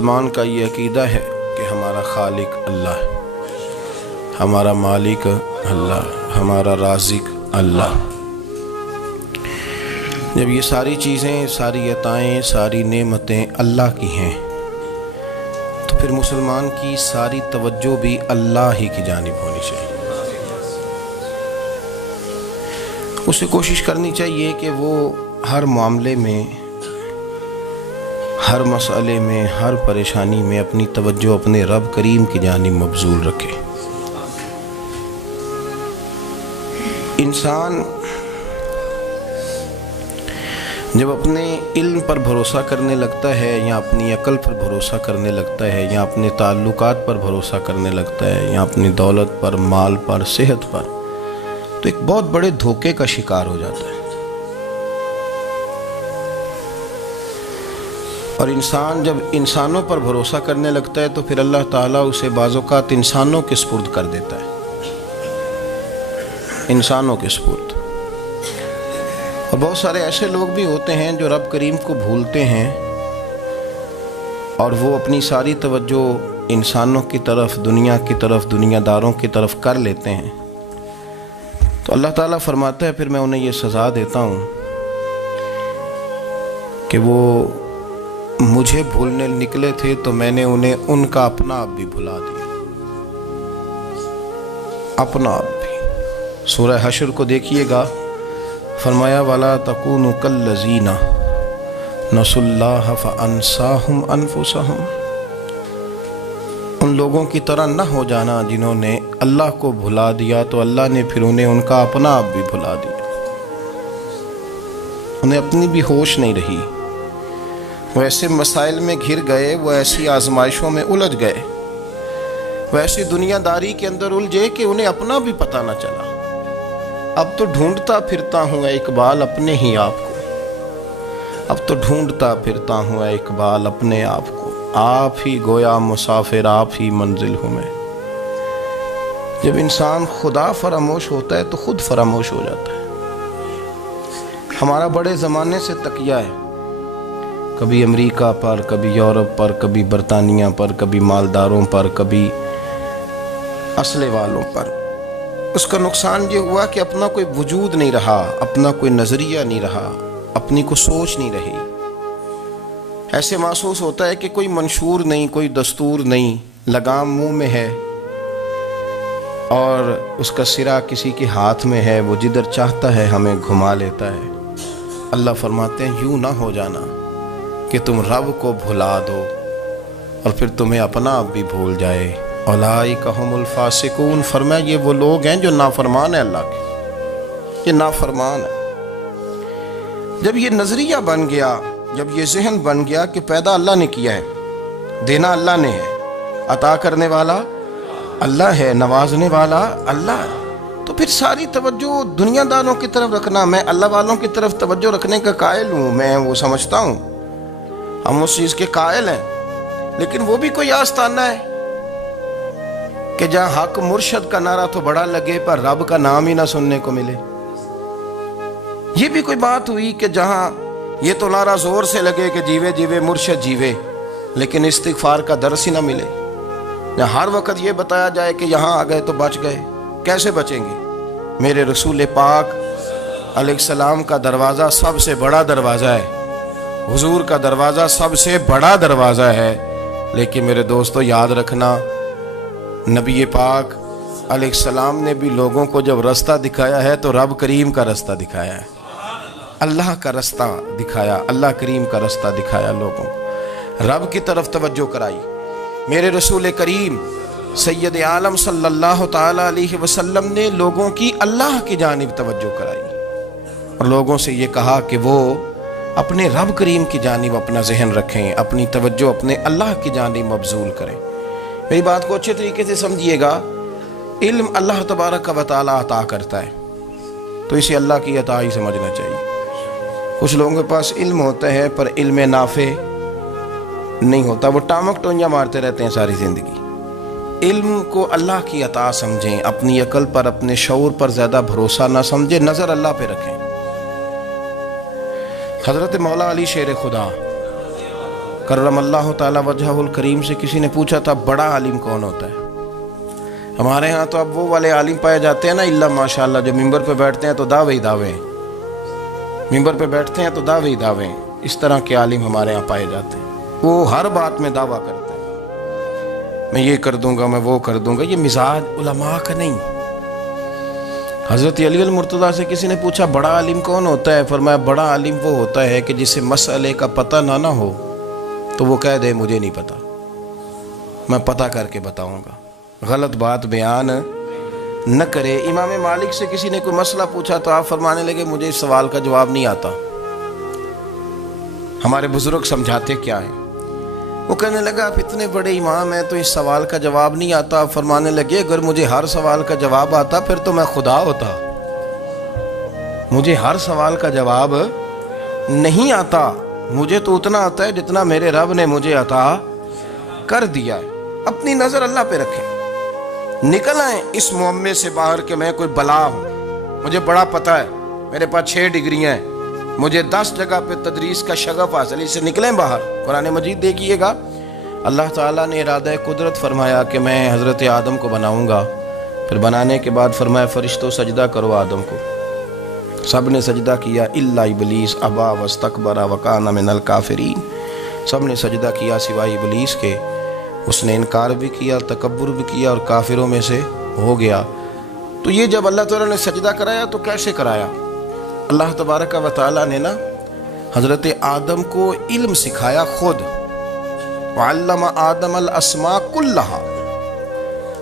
مسلمان کا یہ عقیدہ ہے کہ ہمارا خالق اللہ ہے، ہمارا مالک اللہ، ہمارا رازق اللہ۔ جب یہ ساری چیزیں، ساری عطائیں، ساری نعمتیں اللہ کی ہیں تو پھر مسلمان کی ساری توجہ بھی اللہ ہی کی جانب ہونی چاہیے۔ اسے کوشش کرنی چاہیے کہ وہ ہر معاملے میں، ہر مسئلے میں، ہر پریشانی میں اپنی توجہ اپنے رب کریم کی جانب مبذول رکھے۔ انسان جب اپنے علم پر بھروسہ کرنے لگتا ہے، یا اپنی عقل پر بھروسہ کرنے لگتا ہے، یا اپنے تعلقات پر بھروسہ کرنے لگتا ہے، یا اپنی دولت پر، مال پر، صحت پر، تو ایک بہت بڑے دھوکے کا شکار ہو جاتا ہے۔ اور انسان جب انسانوں پر بھروسہ کرنے لگتا ہے تو پھر اللہ تعالیٰ اسے بعض اوقات انسانوں کے سپرد کر دیتا ہے، انسانوں کے سپرد۔ اور بہت سارے ایسے لوگ بھی ہوتے ہیں جو رب کریم کو بھولتے ہیں اور وہ اپنی ساری توجہ انسانوں کی طرف، دنیا کی طرف، دنیا داروں کی طرف کر لیتے ہیں، تو اللہ تعالیٰ فرماتا ہے پھر میں انہیں یہ سزا دیتا ہوں کہ وہ مجھے بھولنے نکلے تھے تو میں نے انہیں ان کا اپنا آپ بھی بھلا دیا، اپنا آپ بھی۔ سورہ حشر کو دیکھیے گا، فرمایا وَلَا تَكُونُوا كَالَّذِينَ نَسُوا اللَّهَ فَأَنسَاهُمْ أَنفُسَهُمْ۔ ان لوگوں کی طرح نہ ہو جانا جنہوں نے اللہ کو بھلا دیا تو اللہ نے پھر انہیں ان کا اپنا آپ بھی بھلا دیا، انہیں اپنی بھی ہوش نہیں رہی، وہ ایسے مسائل میں گھر گئے، وہ ایسی آزمائشوں میں الجھ گئے، وہ ایسی دنیا داری کے اندر الجھے کہ انہیں اپنا بھی پتہ نہ چلا۔ اب تو ڈھونڈتا پھرتا ہوں اے اقبال اپنے ہی آپ کو، اب تو ڈھونڈتا پھرتا ہوں اے اقبال اپنے آپ کو، آپ ہی گویا مسافر، آپ ہی منزل ہوں میں۔ جب انسان خدا فراموش ہوتا ہے تو خود فراموش ہو جاتا ہے۔ ہمارا بڑے زمانے سے تکیہ ہے، کبھی امریکہ پر، کبھی یورپ پر، کبھی برطانیہ پر، کبھی مالداروں پر، کبھی اسلحے والوں پر۔ اس کا نقصان یہ ہوا کہ اپنا کوئی وجود نہیں رہا، اپنا کوئی نظریہ نہیں رہا، اپنی کوئی سوچ نہیں رہی۔ ایسے محسوس ہوتا ہے کہ کوئی منشور نہیں، کوئی دستور نہیں، لگام منہ میں ہے اور اس کا سرا کسی کے ہاتھ میں ہے، وہ جدھر چاہتا ہے ہمیں گھما لیتا ہے۔ اللہ فرماتے ہیں یوں نہ ہو جانا کہ تم رب کو بھلا دو اور پھر تمہیں اپنا آپ بھی بھول جائے۔ اولئک ھم الفاسقون، فرمایا یہ وہ لوگ ہیں جو نافرمان ہیں اللہ کے، یہ نافرمان ہے۔ جب یہ نظریہ بن گیا، جب یہ ذہن بن گیا کہ پیدا اللہ نے کیا ہے، دینا اللہ نے ہے، عطا کرنے والا اللہ ہے، نوازنے والا اللہ ہے، تو پھر ساری توجہ دنیا داروں کی طرف رکھنا، میں اللہ والوں کی طرف توجہ رکھنے کا قائل ہوں، میں وہ سمجھتا ہوں، ہم اس چیز کے قائل ہیں، لیکن وہ بھی کوئی آستانہ ہے کہ جہاں حق مرشد کا نعرہ تو بڑا لگے پر رب کا نام ہی نہ سننے کو ملے۔ یہ بھی کوئی بات ہوئی کہ جہاں یہ تو نعرہ زور سے لگے کہ جیوے جیوے مرشد جیوے، لیکن استغفار کا درس ہی نہ ملے۔ جہاں ہر وقت یہ بتایا جائے کہ یہاں آ گئے تو بچ گئے، کیسے بچیں گے؟ میرے رسول پاک علیہ السلام کا دروازہ سب سے بڑا دروازہ ہے، حضور کا دروازہ سب سے بڑا دروازہ ہے، لیکن میرے دوستو یاد رکھنا، نبی پاک علیہ السلام نے بھی لوگوں کو جب رستہ دکھایا ہے تو رب کریم کا رستہ دکھایا ہے، اللہ کا رستہ دکھایا، اللہ کریم کا رستہ دکھایا، لوگوں کو رب کی طرف توجہ کرائی۔ میرے رسول کریم سید عالم صلی اللہ تعالی علیہ وسلم نے لوگوں کی اللہ کی جانب توجہ کرائی اور لوگوں سے یہ کہا کہ وہ اپنے رب کریم کی جانب اپنا ذہن رکھیں، اپنی توجہ اپنے اللہ کی جانب مبذول کریں۔ میری بات کو اچھے طریقے سے سمجھیے گا، علم اللہ تبارک و تعالی عطا کرتا ہے تو اسے اللہ کی عطا ہی سمجھنا چاہیے۔ کچھ لوگوں کے پاس علم ہوتا ہے پر علم نافع نہیں ہوتا، وہ ٹامک ٹونیاں مارتے رہتے ہیں ساری زندگی۔ علم کو اللہ کی عطا سمجھیں، اپنی عقل پر، اپنے شعور پر زیادہ بھروسہ نہ سمجھیں، نظر اللہ پہ رکھیں۔ حضرت مولا علی شیر خدا کرم اللہ تعالی وجہہ الکریم سے کسی نے پوچھا تھا بڑا عالم کون ہوتا ہے؟ ہمارے ہاں تو اب وہ والے عالم پائے جاتے ہیں نا اللہ ماشاءاللہ، جو ممبر پہ بیٹھتے ہیں تو دعوے ہی دعوے، ممبر پہ بیٹھتے ہیں تو دعوے ہی دعوے، اس طرح کے عالم ہمارے ہاں پائے جاتے ہیں۔ وہ ہر بات میں دعویٰ کرتے ہیں، میں یہ کر دوں گا، میں وہ کر دوں گا۔ یہ مزاج علماء کا نہیں۔ حضرت علی المرتضیٰ سے کسی نے پوچھا بڑا عالم کون ہوتا ہے؟ فرمایا بڑا عالم وہ ہوتا ہے کہ جسے مسئلے کا پتہ نہ ہو تو وہ کہہ دے مجھے نہیں پتہ، میں پتہ کر کے بتاؤں گا، غلط بات بیان نہ کرے۔ امام مالک سے کسی نے کوئی مسئلہ پوچھا تو آپ فرمانے لگے مجھے اس سوال کا جواب نہیں آتا، ہمارے بزرگ سمجھاتے کیا ہیں؟ وہ کہنے لگا آپ اتنے بڑے امام ہیں تو اس سوال کا جواب نہیں آتا۔ آپ فرمانے لگے اگر مجھے ہر سوال کا جواب آتا پھر تو میں خدا ہوتا، مجھے ہر سوال کا جواب نہیں آتا، مجھے تو اتنا آتا ہے جتنا میرے رب نے مجھے عطا کر دیا ہے۔ اپنی نظر اللہ پہ رکھیں، نکل آئیں اس معمے سے باہر کہ میں کوئی بلا ہوں، مجھے بڑا پتہ ہے، میرے پاس 6 ڈگریاں ہیں، مجھے 10 جگہ پہ تدریس کا شغف حاصل، اس سے نکلیں باہر۔ قرآن مجید دیکھیے گا، اللہ تعالیٰ نے ارادہ قدرت فرمایا کہ میں حضرت آدم کو بناؤں گا، پھر بنانے کے بعد فرمایا فرشتوں سجدہ کرو آدم کو، سب نے سجدہ کیا الا ابلیس ابا واستکبر وکان من الکافرین، سب نے سجدہ کیا سوائے ابلیس کے، اس نے انکار بھی کیا، تکبر بھی کیا اور کافروں میں سے ہو گیا۔ تو یہ جب اللہ تعالیٰ نے سجدہ کرایا تو کیسے کرایا؟ اللہ تبارک و تعالیٰ نے نا حضرت آدم کو علم سکھایا خود، وعلم آدم الاسماء کلہا،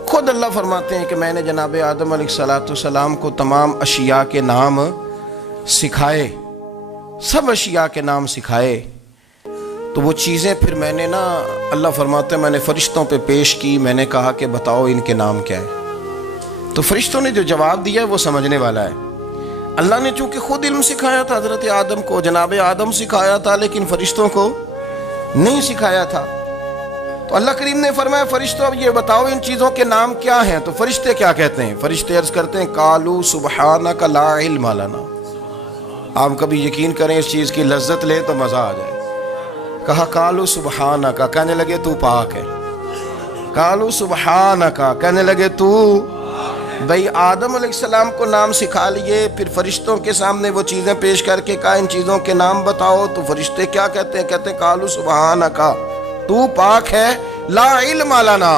خود اللہ فرماتے ہیں کہ میں نے جناب آدم علیہ السلام کو تمام اشیاء کے نام سکھائے، سب اشیاء کے نام سکھائے۔ تو وہ چیزیں پھر میں نے نا، اللہ فرماتے ہیں میں نے فرشتوں پہ پیش کی، میں نے کہا کہ بتاؤ ان کے نام کیا ہے، تو فرشتوں نے جو جواب دیا ہے وہ سمجھنے والا ہے۔ اللہ نے چونکہ خود علم سکھایا تھا حضرت آدم کو، جناب آدم سکھایا تھا، لیکن فرشتوں کو نہیں سکھایا تھا۔ تو اللہ کریم نے فرمایا فرشتوں اب یہ بتاؤ ان چیزوں کے نام کیا ہیں؟ تو فرشتے کیا کہتے ہیں؟ فرشتے عرض کرتے ہیں قالوا سبحانک لا علم لنا۔ آپ کبھی یقین کریں اس چیز کی لذت لیں تو مزہ آ جائے۔ کہا قالوا سبحانک، کہنے لگے تو پاک ہے، قالوا سبحانک، کہنے لگے تو، بھئی آدم علیہ السلام کو نام سکھا لیے، پھر فرشتوں کے سامنے وہ چیزیں پیش کر کے کہا ان چیزوں کے نام بتاؤ، تو فرشتے کیا کہتے ہیں؟ کہتے ہیں قالوا سبحانک، تو پاک ہے، لا علم لنا،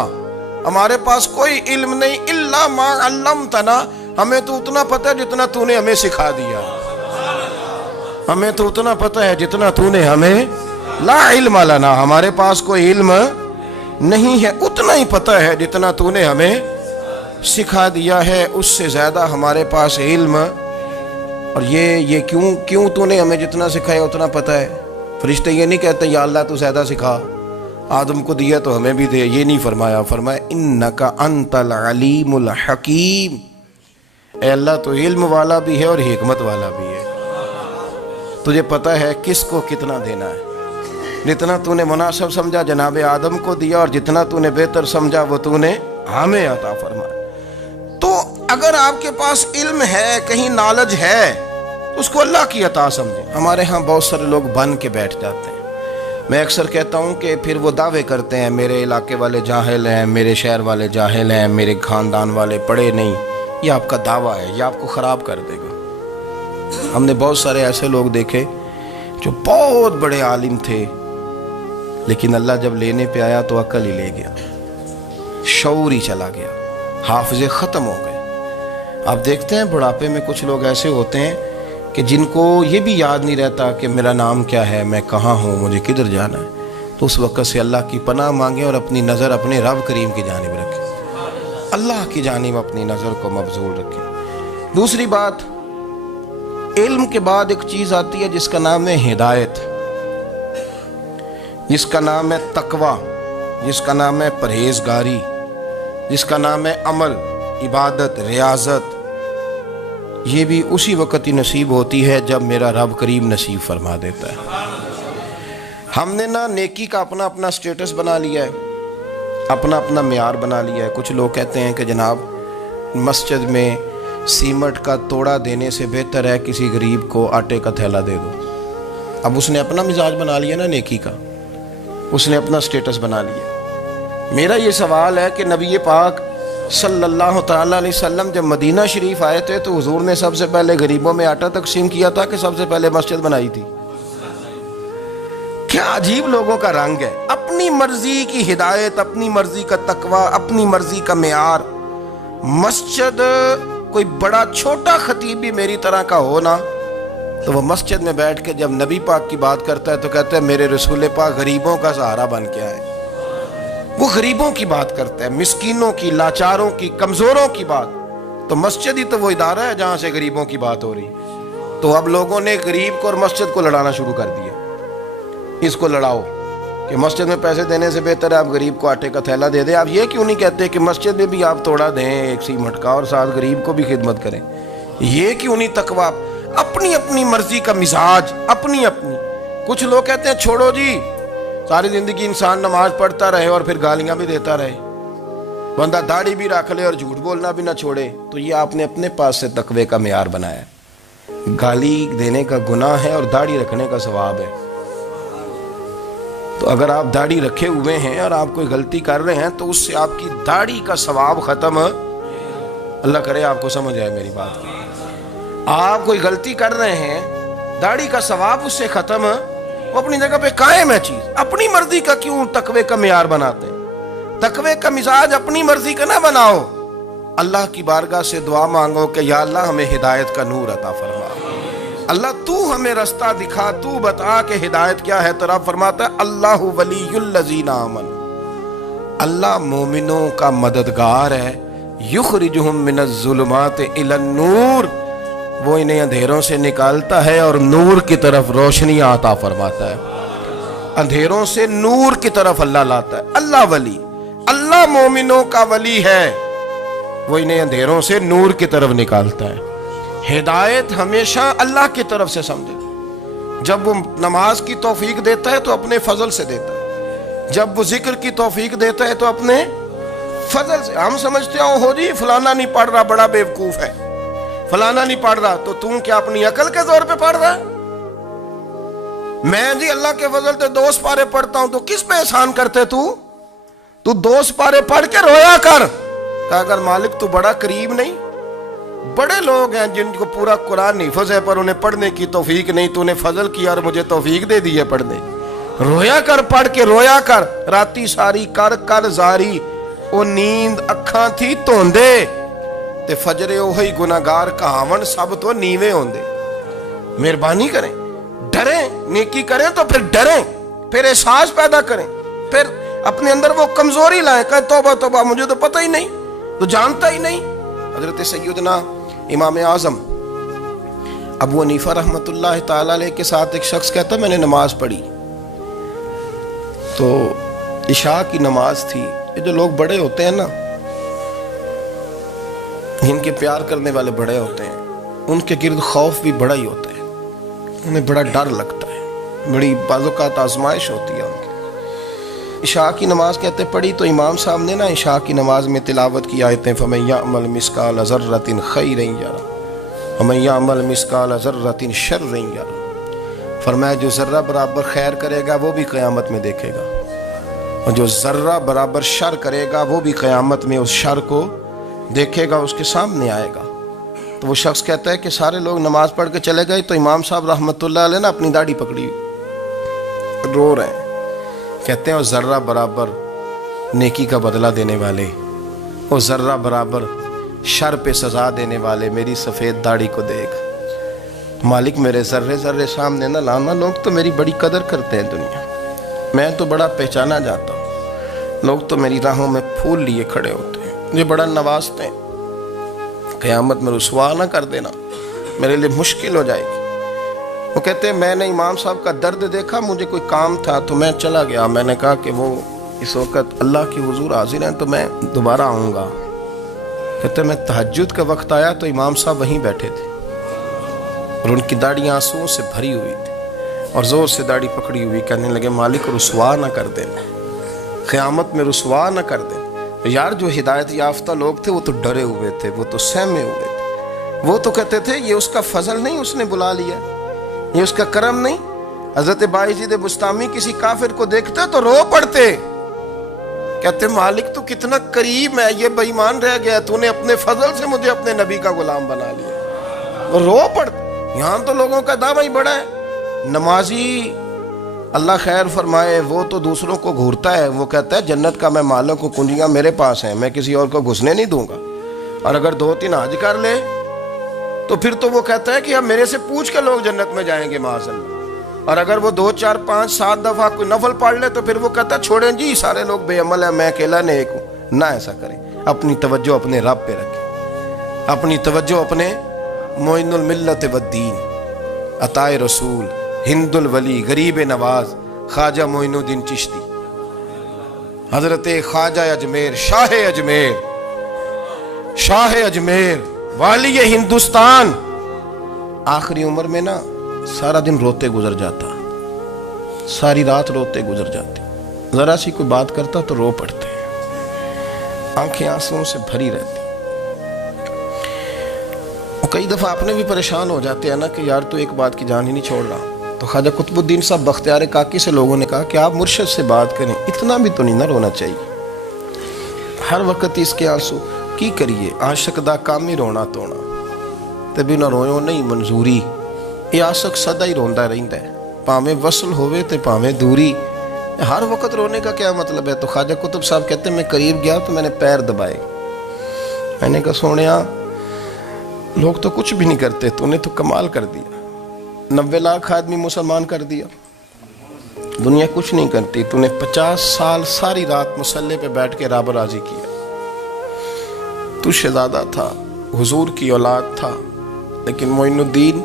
ہمارے پاس کوئی علم نہیں، الا ما علمتنا، ہمیں تو اتنا پتہ ہے جتنا تو نے ہمیں سکھا دیا، ہمیں تو اتنا پتہ ہے جتنا تو نے ہمیں، لا علم لنا، ہمارے پاس کوئی علم نہیں ہے، اتنا ہی پتہ ہے جتنا تو نے ہمیں سکھا دیا ہے، اس سے زیادہ ہمارے پاس علم، اور یہ کیوں تو نے ہمیں جتنا سکھایا اتنا پتہ ہے۔ فرشتے یہ نہیں کہتے یا اللہ تو زیادہ سکھا، آدم کو دیا تو ہمیں بھی دے، یہ نہیں فرمایا، فرمایا انک انت العلیم الحکیم، اے اللہ تو علم والا بھی ہے اور حکمت والا بھی ہے، تجھے پتہ ہے کس کو کتنا دینا ہے، جتنا تو نے مناسب سمجھا جناب آدم کو دیا، اور جتنا تو نے بہتر سمجھا وہ تو نے ہمیں عطا فرمایا۔ تو اگر آپ کے پاس علم ہے، کہیں نالج ہے، اس کو اللہ کی عطا سمجھیں۔ ہمارے ہاں بہت سارے لوگ بن کے بیٹھ جاتے ہیں، میں اکثر کہتا ہوں کہ پھر وہ دعوے کرتے ہیں میرے علاقے والے جاہل ہیں، میرے شہر والے جاہل ہیں، میرے خاندان والے پڑھے نہیں۔ یہ آپ کا دعویٰ ہے، یہ آپ کو خراب کر دے گا۔ ہم نے بہت سارے ایسے لوگ دیکھے جو بہت بڑے عالم تھے، لیکن اللہ جب لینے پہ آیا تو عقل ہی لے گیا، شعور ہی چلا گیا، حافظے ختم ہو گئے۔ آپ دیکھتے ہیں بڑھاپے میں کچھ لوگ ایسے ہوتے ہیں کہ جن کو یہ بھی یاد نہیں رہتا کہ میرا نام کیا ہے، میں کہاں ہوں، مجھے کدھر جانا ہے۔ تو اس وقت سے اللہ کی پناہ مانگیں اور اپنی نظر اپنے رب کریم کی جانب رکھیں، اللہ کی جانب اپنی نظر کو مبذول رکھیں۔ دوسری بات، علم کے بعد ایک چیز آتی ہے جس کا نام ہے ہدایت، جس کا نام ہے تقوی، جس کا نام ہے پرہیزگاری، جس کا نام ہے عمل، عبادت، ریاضت۔ یہ بھی اسی وقت ہی نصیب ہوتی ہے جب میرا رب کریم نصیب فرما دیتا ہے۔ ہم نے نا نیکی کا اپنا اپنا سٹیٹس بنا لیا ہے، اپنا اپنا معیار بنا لیا ہے۔ کچھ لوگ کہتے ہیں کہ جناب مسجد میں سیمنٹ کا توڑا دینے سے بہتر ہے کسی غریب کو آٹے کا تھیلا دے دو۔ اب اس نے اپنا مزاج بنا لیا نا نیکی کا، اس نے اپنا سٹیٹس بنا لیا۔ میرا یہ سوال ہے کہ نبی پاک صلی اللہ تعالیٰ علیہ وسلم جب مدینہ شریف آئے تھے تو حضور نے سب سے پہلے غریبوں میں آٹا تقسیم کیا تھا کہ سب سے پہلے مسجد بنائی تھی؟ کیا عجیب لوگوں کا رنگ ہے، اپنی مرضی کی ہدایت، اپنی مرضی کا تقوی، اپنی مرضی کا معیار۔ مسجد کوئی بڑا چھوٹا خطیب بھی میری طرح کا ہو نا، تو وہ مسجد میں بیٹھ کے جب نبی پاک کی بات کرتا ہے تو کہتا ہے میرے رسول پاک غریبوں کا سہارا بن کے آئے۔ وہ غریبوں کی بات کرتا ہے، مسکینوں کی، لاچاروں کی، کمزوروں کی بات۔ تو مسجد ہی تو وہ ادارہ ہے جہاں سے غریبوں کی بات ہو رہی۔ تو اب لوگوں نے غریب کو اور مسجد کو لڑانا شروع کر دیا، اس کو لڑاؤ کہ مسجد میں پیسے دینے سے بہتر ہے آپ غریب کو آٹے کا تھیلا دے دیں۔ آپ یہ کیوں نہیں کہتے کہ مسجد میں بھی آپ توڑا دیں ایک سی مٹکا اور ساتھ غریب کو بھی خدمت کریں؟ یہ کیوں نہیں تقویٰ؟ اپنی اپنی مرضی کا مزاج، اپنی اپنی۔ کچھ لوگ کہتے ہیں چھوڑو جی، ساری زندگی انسان نماز پڑھتا رہے اور پھر گالیاں بھی دیتا رہے، بندہ داڑھی بھی رکھ لے اور جھوٹ بولنا بھی نہ چھوڑے۔ تو یہ آپ نے اپنے پاس سے تقوی کا معیار بنایا ہے۔ گالی دینے کا گناہ ہے اور داڑھی رکھنے کا ثواب ہے۔ تو اگر آپ داڑھی رکھے ہوئے ہیں اور آپ کوئی غلطی کر رہے ہیں تو اس سے آپ کی داڑھی کا ثواب ختم، اللہ کرے آپ کو سمجھ آئے میری بات۔ آپ کوئی غلطی کر رہے ہیں، داڑھی کا ثواب اس سے ختم، وہ اپنی جگہ پہ قائم ہے چیز۔ اپنی مرضی کا کیوں تقوی کا معیار بناتے ہیں؟ تقوی کا مزاج اپنی مرضی کا نہ بناؤ۔ اللہ کی بارگاہ سے دعا مانگو کہ یا اللہ ہمیں ہدایت کا نور عطا فرما، اللہ تو ہمیں رستہ دکھا، تو بتا کہ ہدایت کیا ہے۔ تو رب فرماتا ہے اللہ ولی الذین آمنوا، اللہ مومنوں کا مددگار ہے، یخرجہم من الظلمات الی النور، وہ انہیں اندھیروں سے نکالتا ہے اور نور کی طرف روشنی عطا فرماتا ہے۔ اندھیروں سے نور کی طرف اللہ لاتا ہے۔ اللہ ولی، اللہ مومنوں کا ولی ہے، وہ انہیں اندھیروں سے نور کی طرف نکالتا ہے۔ ہدایت ہمیشہ اللہ کی طرف سے سمجھے۔ جب وہ نماز کی توفیق دیتا ہے تو اپنے فضل سے دیتا ہے، جب وہ ذکر کی توفیق دیتا ہے تو اپنے فضل سے۔ ہم سمجھتے ہو جی فلانا نہیں پڑھ رہا بڑا بیوقوف ہے، فلانا نہیں پڑھ رہا، تو تم کیا اپنی عقل کے زور پہ پڑھ رہا ہے؟ میں جی اللہ کے فضل سے 2 سپارے پڑھتا ہوں، تو کس پہ احسان کرتے تو 2 سپارے پڑھ کے رویا کر کہ اگر مالک تو بڑا قریب نہیں۔ بڑے لوگ ہیں جن کو پورا قرآن حفظ ہے پر انہیں پڑھنے کی توفیق نہیں، تو انہیں فضل کیا اور مجھے توفیق دے دی ہے پڑھنے۔ رویا کر، پڑھ کے رویا کر، راتی ساری کر کر زاری، او نیند اکھاں تھی توندے تے فجرے اوہی گناہگار کہاون سب تو نیوے ہوندے۔ مہربانی کریں، ڈریں، نیکی کریں تو پھر ڈریں، پھر احساس پیدا کریں، پھر اپنے اندر وہ کمزوری لائیں کہ توبہ توبہ مجھے تو پتہ ہی نہیں، تو جانتا ہی نہیں۔ حضرت سیدنا امام اعظم ابو حنیفہ رحمۃ اللہ تعالی علیہ کے ساتھ ایک شخص کہتا میں نے نماز پڑھی، تو عشاء کی نماز تھی۔ یہ جو لوگ بڑے ہوتے ہیں نا، جن کے پیار کرنے والے بڑے ہوتے ہیں، ان کے گرد خوف بھی بڑا ہی ہوتا ہے، انہیں بڑا ڈر لگتا ہے، بڑی بعض اوقات آزمائش ہوتی ہے ان کی۔ عشاء کی نماز کہتے پڑھی تو امام صاحب نے نا عشاء کی نماز میں تلاوت کی آیتیں فَمَن يَعْمَلْ مِثْقَالَ ذَرَّةٍ خَيْرًا يَرَهُ وَمَن يَعْمَلْ مِثْقَالَ ذَرَّةٍ شَرًّا يَرَهُ، فرمایا جو ذرہ برابر خیر کرے گا وہ بھی قیامت میں دیکھے گا، اور جو ذرہ برابر شر کرے گا وہ بھی قیامت میں اس شر کو دیکھے گا، اس کے سامنے آئے گا۔ تو وہ شخص کہتا ہے کہ سارے لوگ نماز پڑھ کے چلے گئے تو امام صاحب رحمۃ اللہ علیہ نے اپنی داڑھی پکڑی رو رہے ہیں، کہتے ہیں وہ ذرہ برابر نیکی کا بدلہ دینے والے، وہ ذرہ برابر شر پہ سزا دینے والے میری سفید داڑھی کو دیکھ، مالک میرے ذرے ذرے سامنے نہ لانا، لوگ تو میری بڑی قدر کرتے ہیں دنیا، میں تو بڑا پہچانا جاتا ہوں، لوگ تو میری راہوں میں پھول لیے کھڑے ہوتے ہیں، مجھے بڑا نوازتے ہیں، قیامت میں رسوا نہ کر دینا، میرے لیے مشکل ہو جائے گی۔ وہ کہتے ہیں میں نے امام صاحب کا درد دیکھا، مجھے کوئی کام تھا تو میں چلا گیا، میں نے کہا کہ وہ اس وقت اللہ کی حضور حاضر ہیں تو میں دوبارہ آؤں گا۔ کہتے ہیں میں تہجد کا وقت آیا تو امام صاحب وہیں بیٹھے تھے اور ان کی داڑھی آنسوؤں سے بھری ہوئی تھی اور زور سے داڑھی پکڑی ہوئی، کہنے لگے مالک رسوا نہ کر دینا، قیامت میں رسوا نہ کر دینا۔ یار جو ہدایت یافتہ لوگ تھے وہ تو ڈرے ہوئے تھے، وہ تو سہمے ہوئے تھے، وہ تو کہتے تھے یہ اس کا فضل نہیں، اس نے بلا لیا، یہ اس کا کرم نہیں، حضرت باعزید بستامی کسی کافر کو دیکھتے تو رو پڑتے، کہتے مالک تو کتنا قریب ہے، یہ بے ایمان رہ گیا، تو نے اپنے فضل سے مجھے اپنے نبی کا غلام بنا لیا۔ وہ رو پڑتے۔ یہاں تو لوگوں کا دعویٰ ہی بڑا ہے۔ نمازی اللہ خیر فرمائے وہ تو دوسروں کو گھورتا ہے، وہ کہتا ہے جنت کا میں مالک ہوں، کنجیاں میرے پاس ہیں، میں کسی اور کو گھسنے نہیں دوں گا۔ اور اگر 2-3 حج کر لے تو پھر تو وہ کہتا ہے کہ اب میرے سے پوچھ کے لوگ جنت میں جائیں گے معاذ اللہ۔ اور اگر وہ 2 4 5 7 دفعہ کوئی نفل پڑھ لے تو پھر وہ کہتا ہے چھوڑیں جی سارے لوگ بے عمل ہیں، میں اکیلا نیک ہوں۔ نہ ایسا کریں، اپنی توجہ اپنے رب پہ رکھیں، اپنی توجہ اپنے معین الملت والدین، عطائے رسول، ہند الولی، غریب نواز، خواجہ معین الدین چشتی، حضرت خواجہ اجمیر، شاہ اجمیر، والی ہندوستان، آخری عمر میں نا سارا دن روتے گزر جاتا، ساری رات روتے گزر جاتے، ذرا سی کوئی بات کرتا تو رو پڑتے، آنکھیں آنسوؤں سے بھری رہتی۔ کئی دفعہ اپنے بھی پریشان ہو جاتے ہیں نا کہ یار تو ایک بات کی جان ہی نہیں چھوڑ رہا۔ تو خواجہ قطب الدین صاحب بختیار کاکی سے لوگوں نے کہا کہ آپ مرشد سے بات کریں، اتنا بھی تو نہیں نہ رونا چاہیے، ہر وقت اس کے آنسو کی کریے، عاشق دا کام ہی رونا تونا، تبھی نہ رویو نہیں منظوری، یہ عاشق سدا ہی روندا رہندا ہے، پاویں وصل ہوئے تے پاویں دوری، ہر وقت رونے کا کیا مطلب ہے؟ تو خواجہ قطب صاحب کہتے ہیں میں قریب گیا تو میں نے پیر دبائے، میں نے کہا سونیا لوگ تو کچھ بھی نہیں کرتے، تو نے تو کمال کر دیا، 90 لاکھ آدمی مسلمان کر دیا، دنیا کچھ نہیں کرتی، تو نے 50 سال ساری رات مصلے پہ بیٹھ کے رب راضی کیا، تو شہزادہ تھا، حضور کی اولاد تھا، لیکن معین الدین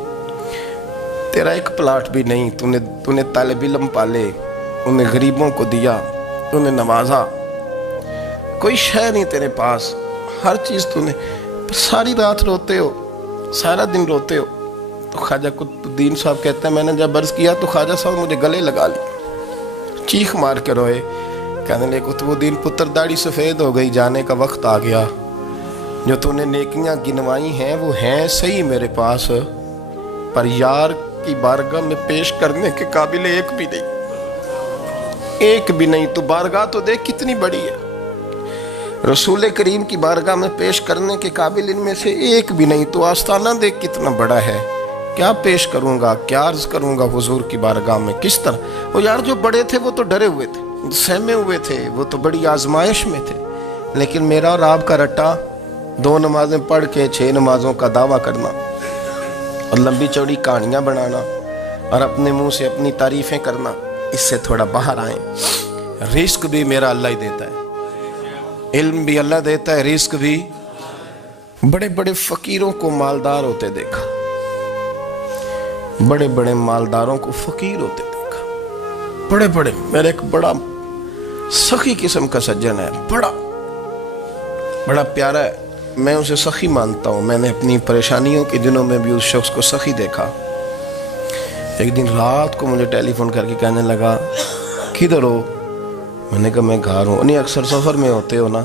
تیرا ایک پلاٹ بھی نہیں، تو نے طالب علم پالے، انہیں غریبوں کو دیا، تو نے نوازا، کوئی شے نہیں تیرے پاس، ہر چیز تو نے، ساری رات روتے ہو، سارا دن روتے ہو۔ تو خواجہ قطب الدین صاحب کہتے ہیں میں نے جب عرض کیا تو خواجہ صاحب مجھے گلے لگا لیا، چیخ مار کے روئے، کہنے لگے قطب الدین پتر داڑھی سفید ہو گئی، جانے کا وقت آ گیا، جو تو نے نیکیاں گنوائی ہیں وہ ہیں صحیح میرے پاس، پر یار کی بارگاہ میں پیش کرنے کے قابل ایک بھی نہیں، تو بارگاہ تو دیکھ کتنی بڑی ہے، رسول کریم کی بارگاہ میں پیش کرنے کے قابل ان میں سے ایک بھی نہیں، تو آستانہ دیکھ کتنا بڑا ہے، کیا پیش کروں گا، کیا عرض کروں گا حضور کی بارگاہ میں، کس طرح؟ وہ یار جو بڑے تھے وہ تو ڈرے ہوئے تھے، سہمے ہوئے تھے، وہ تو بڑی آزمائش میں تھے، لیکن میرا اور آپ کا رٹا 2 نمازیں پڑھ کے 6 نمازوں کا دعویٰ کرنا اور لمبی چوڑی کہانیاں بنانا اور اپنے منہ سے اپنی تعریفیں کرنا، اس سے تھوڑا باہر آئیں۔ رزق بھی میرا اللہ ہی دیتا ہے، علم بھی اللہ دیتا ہے، رزق بھی۔ بڑے بڑے فقیروں کو مالدار ہوتے دیکھا، بڑے بڑے مالداروں کو فقیر ہوتے دیکھا، بڑے بڑے، میرا ایک بڑا سخی قسم کا سجن ہے، بڑا پیارا ہے، میں اسے سخی مانتا ہوں، میں نے اپنی پریشانیوں کے دنوں میں بھی اس شخص کو سخی دیکھا۔ ایک دن رات کو مجھے ٹیلی فون کر کے کہنے لگا کدھر ہو؟ میں نے کہا میں گھر ہوں۔ انہیں اکثر سفر میں ہوتے ہو نا؟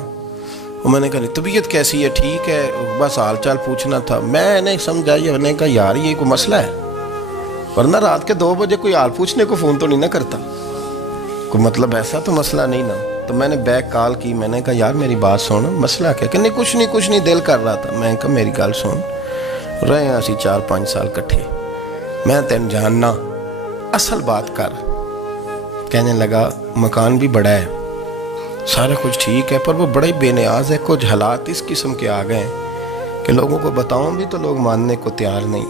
میں نے کہا طبیعت کیسی ہے؟ ٹھیک ہے، بس حال چال پوچھنا تھا۔ میں نے سمجھائی، میں نے کہا یار یہ کوئی مسئلہ ہے، ورنہ رات کے 2 بجے کوئی حال پوچھنے کو فون تو نہیں نہ کرتا، کوئی مطلب ایسا تو مسئلہ نہیں نا۔ تو میں نے بیک کال کی، میں نے کہا یار میری بات سن، مسئلہ کیا؟ کہ نہیں کچھ نہیں دل کر رہا تھا۔ میں نے کہا میری گل سن، رہے ہیں اسی 4-5 سال کٹھے، میں تین جاننا، اصل بات کر۔ کہنے لگا مکان بھی بڑا ہے، سارا کچھ ٹھیک ہے، پر وہ بڑا ہی بے نیاز ہے، کچھ حالات اس قسم کے آ گئے ہیں کہ لوگوں کو بتاؤں بھی تو لوگ ماننے کو تیار نہیں،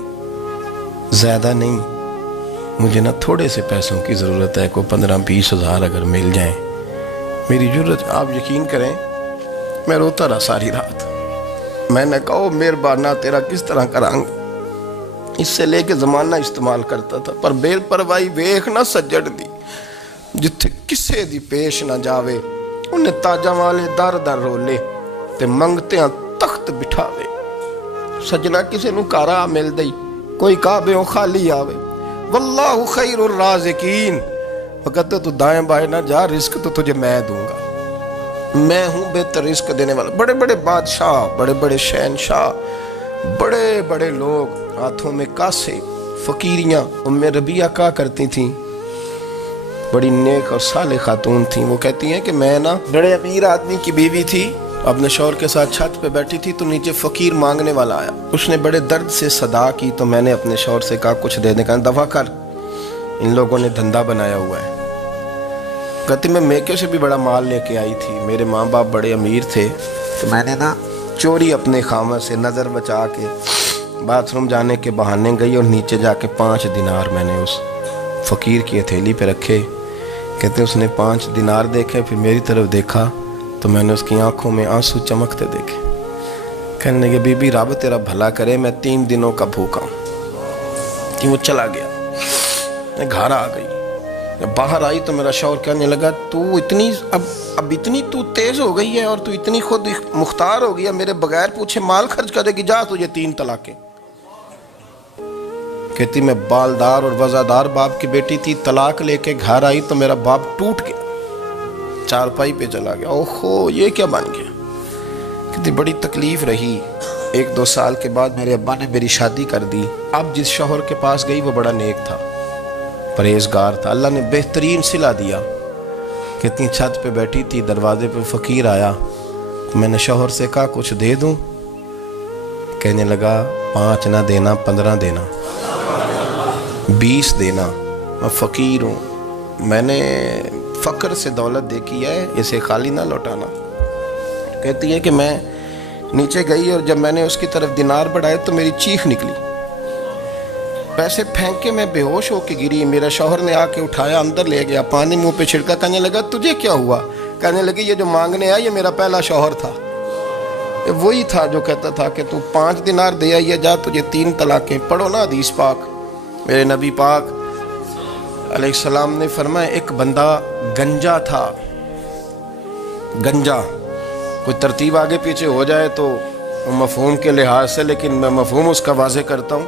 زیادہ نہیں، مجھے نا تھوڑے سے پیسوں کی ضرورت ہے، کوئی 15-20 ہزار اگر مل جائیں میری ضرورت۔ آپ یقین کریں میں روتا رہا ساری رات۔ میں نے کہا مہربانہ تیرا کس طرح کرانگ، اس سے لے کے زمانہ استعمال کرتا تھا، پر بے پرواہی ویکھ نہ سجڑ دی، جتھے کسے دی پیش نہ جاوے، انہیں تاجاں والے در در رولے تے منگتیاں تخت بٹھاوے۔ سجنا کسے نو کارا مل دئی، کوئی کعبے خالی آوے، واللہ خیر الرازقین، وقت تو دائیں بائیں نہ جا، رزق تو تجھے میں دوں گا، میں ہوں بہتر رزق دینے والا۔ بڑے بڑے بادشاہ، بڑے بڑے شہنشاہ، بڑے بڑے لوگ، ہاتھوں میں کاسے، فقیریاں۔ ام ربیعہ کہا کرتی تھیں بڑی نیک اور صالح خاتون تھیں. وہ کہتی ہیں کہ میں نا بڑے امیر آدمی کی بیوی تھی, اپنے شوہر کے ساتھ چھت پہ بیٹھی تھی تو نیچے فقیر مانگنے والا آیا. اس نے بڑے درد سے صدا کی تو میں نے اپنے شوہر سے کہا کچھ دے دیں. کہا دفع کر, ان لوگوں نے دھندا بنایا ہوا ہے. کہتی میں میکے سے بھی بڑا مال لے کے آئی تھی, میرے ماں باپ بڑے امیر تھے, تو میں نے نا چوری اپنے خامد سے نظر بچا کے باتھ روم جانے کے بہانے گئی اور نیچے جا کے 5 دینار میں نے اس فقیر کی ہتھیلی پہ رکھے. کہتے اس نے 5 دینار دیکھے, پھر میری طرف دیکھا تو میں نے اس کی آنکھوں میں آنسو چمکتے دیکھے. کہنے لگے بی بی رب تیرا بھلا کرے, میں 3 دنوں کا بھوکا ہوں. کہ وہ چلا گیا. میں گھر آ گئی, جب باہر آئی تو میرا شوہر کہنے لگا تو اتنی اب اتنی تو تیز ہو گئی ہے اور تو اتنی خود مختار ہو گئی ہے, میرے بغیر پوچھے مال خرچ کرے گی, جا تجھے 3 طلاقیں. کہتی میں بالدار اور وزادار باپ کی بیٹی تھی, طلاق لے کے گھر آئی تو میرا باپ ٹوٹ گیا, چارپائی پہ چلا گیا. اوہو یہ کیا بن گیا. کہتی بڑی تکلیف رہی. 1-2 سال کے بعد میرے ابا نے میری شادی کر دی. اب جس شوہر کے پاس گئی وہ بڑا نیک تھا, پرہیزگار تھا, اللہ نے بہترین صلہ دیا. کتنی چھت پہ بیٹھی تھی, دروازے پہ فقیر آیا, میں نے شوہر سے کہا کچھ دے دوں. کہنے لگا 5 نہ دینا, 15 دینا, 20 دینا, میں فقیر ہوں, میں نے فقر سے دولت دیکھی ہے, اسے خالی نہ لوٹانا. کہتی ہے کہ میں نیچے گئی اور جب میں نے اس کی طرف دینار بڑھائے تو میری چیخ نکلی, پیسے پھینک کے میں بے ہوش ہو کے گری. میرا شوہر نے آ کے اٹھایا, اندر لے گیا, پانی منہ پہ چھڑکا. کہنے لگا تجھے کیا ہوا. کہنے لگی یہ جو مانگنے آیا یہ میرا پہلا شوہر تھا, وہی تھا جو کہتا تھا کہ تو 5 دینار دے آئیے, جا تجھے 3 طلاقیں. پڑھو نا حدیث پاک. میرے نبی پاک علیہ السلام نے فرمایا ایک بندہ گنجا تھا. گنجا کوئی ترتیب آگے پیچھے ہو جائے تو مفہوم کے لحاظ سے, لیکن میں مفہوم اس کا واضح کرتا ہوں.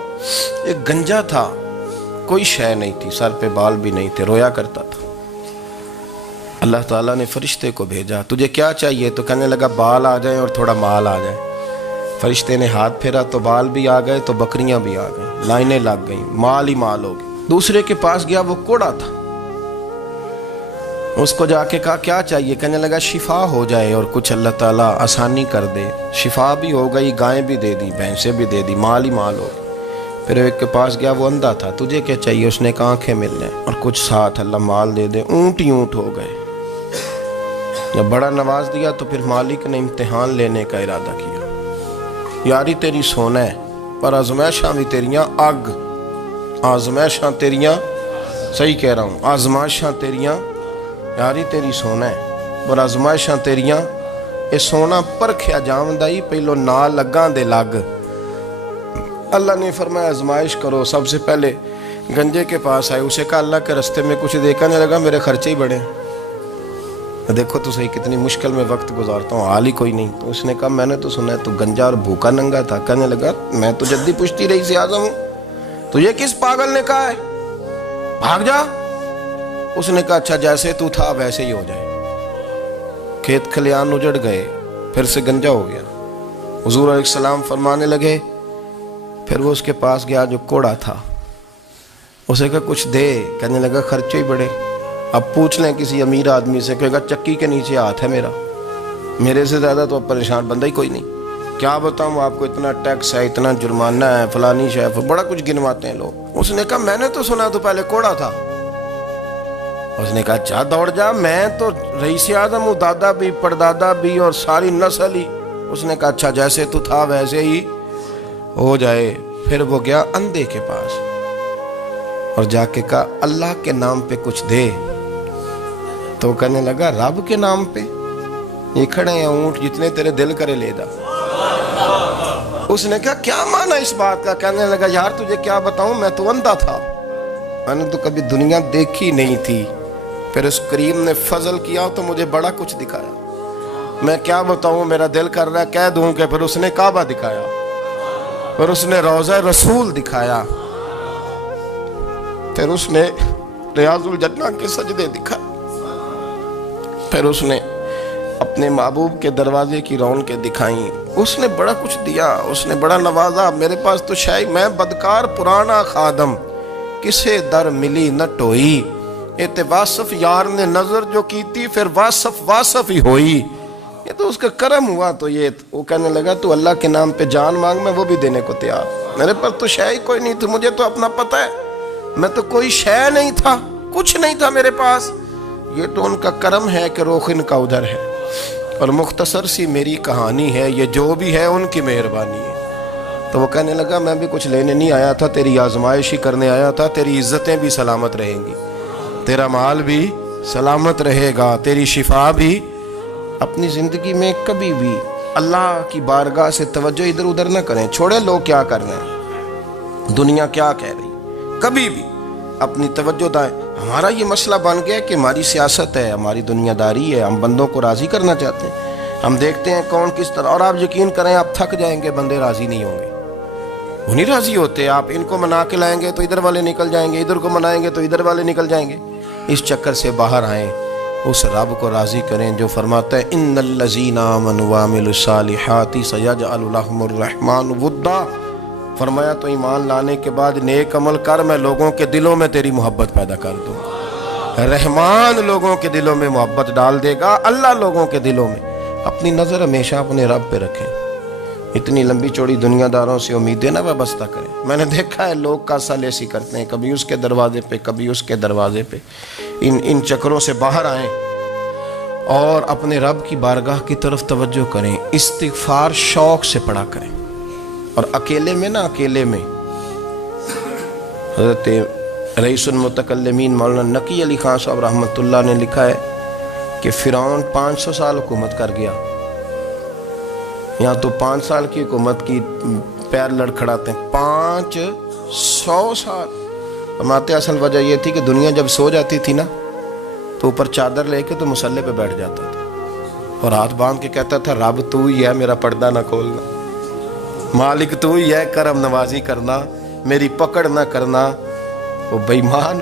ایک گنجا تھا, کوئی شے نہیں تھی, سر پہ بال بھی نہیں تھے, رویا کرتا تھا. اللہ تعالیٰ نے فرشتے کو بھیجا, تجھے کیا چاہیے. تو کہنے لگا بال آ جائیں اور تھوڑا مال آ جائے. فرشتے نے ہاتھ پھیرا تو بال بھی آ گئے تو بکریاں بھی آ گئیں, لائنیں لگ گئیں, مال ہی مال ہو گئے. دوسرے کے پاس گیا, وہ کوڑا تھا, اس کو جا کے کہا کیا چاہیے. کہنے لگا شفا ہو جائے اور کچھ اللہ تعالیٰ آسانی کر دے. شفا بھی ہو گئی, گائیں بھی دے دی, بھینسیں بھی دے دی, مال ہی مال ہو گئی. پھر ایک کے پاس گیا, وہ اندھا تھا, تجھے کیا چاہیے. اس نے کہا آنکھیں مل جائیں اور کچھ ساتھ اللہ مال دے دے. اونٹ ہی اونٹ ہو گئے. جب بڑا نواز دیا تو پھر مالک نے امتحان لینے کا ارادہ کیا. یاری تیری سونا ہے پر آزمائشاں بھی تیریاں اگ. آزمائشاں تیریاں, صحیح کہہ رہا ہوں, آزمائشاں تیریاں, یاری تیری سونا ہے پر آزمائشاں تیریاں. اے سونا پرکھیا جامدائی, پہلو نہ لگاں دے لگ. اللہ نے فرمایا آزمائش کرو. سب سے پہلے گنجے کے پاس آئے, اسے کہا اللہ کے رستے میں کچھ دیکھا نہیں لگا, میرے خرچے ہی بڑے. دیکھو تو صحیح کتنی مشکل میں وقت گزارتا ہوں, حال ہی کوئی نہیں. تو اس نے کہا میں نے تو سنا ہے تو گنجا اور بھوکا ننگا تھا. کہنے لگا میں تو جدی پشتی رئیس اعظم ہوں, تجھے کس پاگل نے کہا ہے, بھاگ جا. اس نے کہا اچھا جیسے تو تھا ویسے ہی ہو جائے. کھیت کھلیان اجڑ گئے, پھر سے گنجا ہو گیا. حضور علیہ السلام فرمانے لگے, پھر وہ اس کے پاس گیا جو کوڑا تھا, اسے کہا کچھ دے. کہنے لگا خرچے ہی بڑے. اب پوچھ لیں کسی امیر آدمی سے, کہے گا چکی کے نیچے ہاتھ ہے میرا, میرے سے زیادہ تو اب پریشان بندہ ہی کوئی نہیں. کیا بتاؤں آپ کو, اتنا ٹیکس ہے, اتنا جرمانہ ہے, فلانی شے, بڑا کچھ گنواتے ہیں لوگ. اس نے کہا میں نے تو سنا تو پہلے کوڑا تھا. اس نے کہا اچھا دوڑ جا, میں تو رئیس اعظم ہوں, دادا بھی پردادا بھی اور ساری نسل ہی. اس نے کہا اچھا جیسے تو تھا ویسے ہی ہو جائے. پھر وہ گیا اندھے کے پاس اور جا کے کہا اللہ کے نام پہ کچھ دے. تو کہنے لگا رب کے نام پہ, یہ کھڑے ہیں اونٹ, جتنے تیرے دل کرے لے جا. اس نے کہا کیا معنی اس بات کا. کہنے لگا یار تجھے کیا بتاؤں, میں تو اندھا تھا, میں نے تو کبھی دنیا دیکھی نہیں تھی. پھر اس کریم نے فضل کیا تو مجھے بڑا کچھ دکھایا. میں کیا بتاؤں, میرا دل کر رہا ہے کہہ دوں کہ پھر اس نے کعبہ دکھایا, پھر اس نے روضہ رسول دکھایا, پھر اس نے ریاض الجنہ کے سجدے دکھائے, پھر اس نے اپنے محبوب کے دروازے کی رونقیں دکھائیں. اس نے بڑا کچھ دیا, اس نے بڑا نوازا. میرے پاس تو شاید میں بدکار پرانا خادم, کسے در ملی نہ ٹوئی, یہ تے واصف یار نے نظر جو کی تھی پھر واصف ہی ہوئی، یہ تو اس کا کرم ہوا۔ تو یہ وہ کہنے لگا تو اللہ کے نام پہ جان مانگ، میں وہ بھی دینے کو تیار، میرے پر تو شے ہی کوئی نہیں تھی، مجھے تو اپنا پتہ ہے، میں تو کوئی شے نہیں تھا، کچھ نہیں تھا میرے پاس، یہ تو ان کا کرم ہے کہ رخ ان کا ادھر ہے، اور مختصر سی میری کہانی ہے، یہ جو بھی ہے ان کی مہربانی ہے۔ تو وہ کہنے لگا میں بھی کچھ لینے نہیں آیا تھا، تیری آزمائش ہی کرنے آیا تھا، تیری عزتیں بھی سلامت رہیں گی، تیرا مال بھی سلامت رہے گا، تیری شفا بھی۔ اپنی زندگی میں کبھی بھی اللہ کی بارگاہ سے توجہ ادھر ادھر نہ کریں، چھوڑے لوگ کیا کر رہے ہیں، دنیا کیا کہہ رہی، کبھی بھی اپنی توجہ دائیں۔ ہمارا یہ مسئلہ بن گیا کہ ہماری سیاست ہے، ہماری دنیا داری ہے، ہم بندوں کو راضی کرنا چاہتے ہیں، ہم دیکھتے ہیں کون کس طرح، اور آپ یقین کریں آپ تھک جائیں گے، بندے راضی نہیں ہوں گے، وہ نہیں راضی ہوتے، آپ ان کو منا کے لائیں گے تو ادھر والے نکل جائیں گے، ادھر کو منائیں گے تو ادھر والے نکل جائیں گے۔ اس چکر سے باہر آئیں، اس رب کو راضی کریں جو فرماتا ہے ان الذین آمنوا وعملوا الصالحات سیجعل لهم الرحمن ودا۔ فرمایا تو ایمان لانے کے بعد نیک عمل کر، میں لوگوں کے دلوں میں تیری محبت پیدا کر دوں، رحمان لوگوں کے دلوں میں محبت ڈال دے گا، اللہ لوگوں کے دلوں میں۔ اپنی نظر ہمیشہ اپنے رب پہ رکھیں، اتنی لمبی چوڑی دنیا داروں سے امیدیں نہ وابستہ کریں۔ میں نے دیکھا ہے لوگ کاسا لیسی کرتے ہیں، کبھی اس کے دروازے پہ کبھی اس کے دروازے پہ، ان چکروں سے باہر آئیں اور اپنے رب کی بارگاہ کی طرف توجہ کریں، استغفار شوق سے پڑھا کریں، اور اکیلے میں اکیلے میں حضرت رئیس المتکلمین مولانا نقی علی خان صاحب رحمۃ اللہ نے لکھا ہے کہ فرعون 500 سال حکومت کر گیا، یہاں تو 5 سال کی حکومت کی پیر لڑکھڑاتے ہیں، 500 سال۔ فرماتے اصل وجہ یہ تھی کہ دنیا جب سو جاتی تھی نا تو اوپر چادر لے کے تو مصلے پہ بیٹھ جاتا تھا اور ہاتھ باندھ کے کہتا تھا رب تو ہی ہے، میرا پردہ نہ کھولنا، مالک تو ہی ہے، کرم نوازی کرنا، میری پکڑ نہ کرنا۔ وہ بے ایمان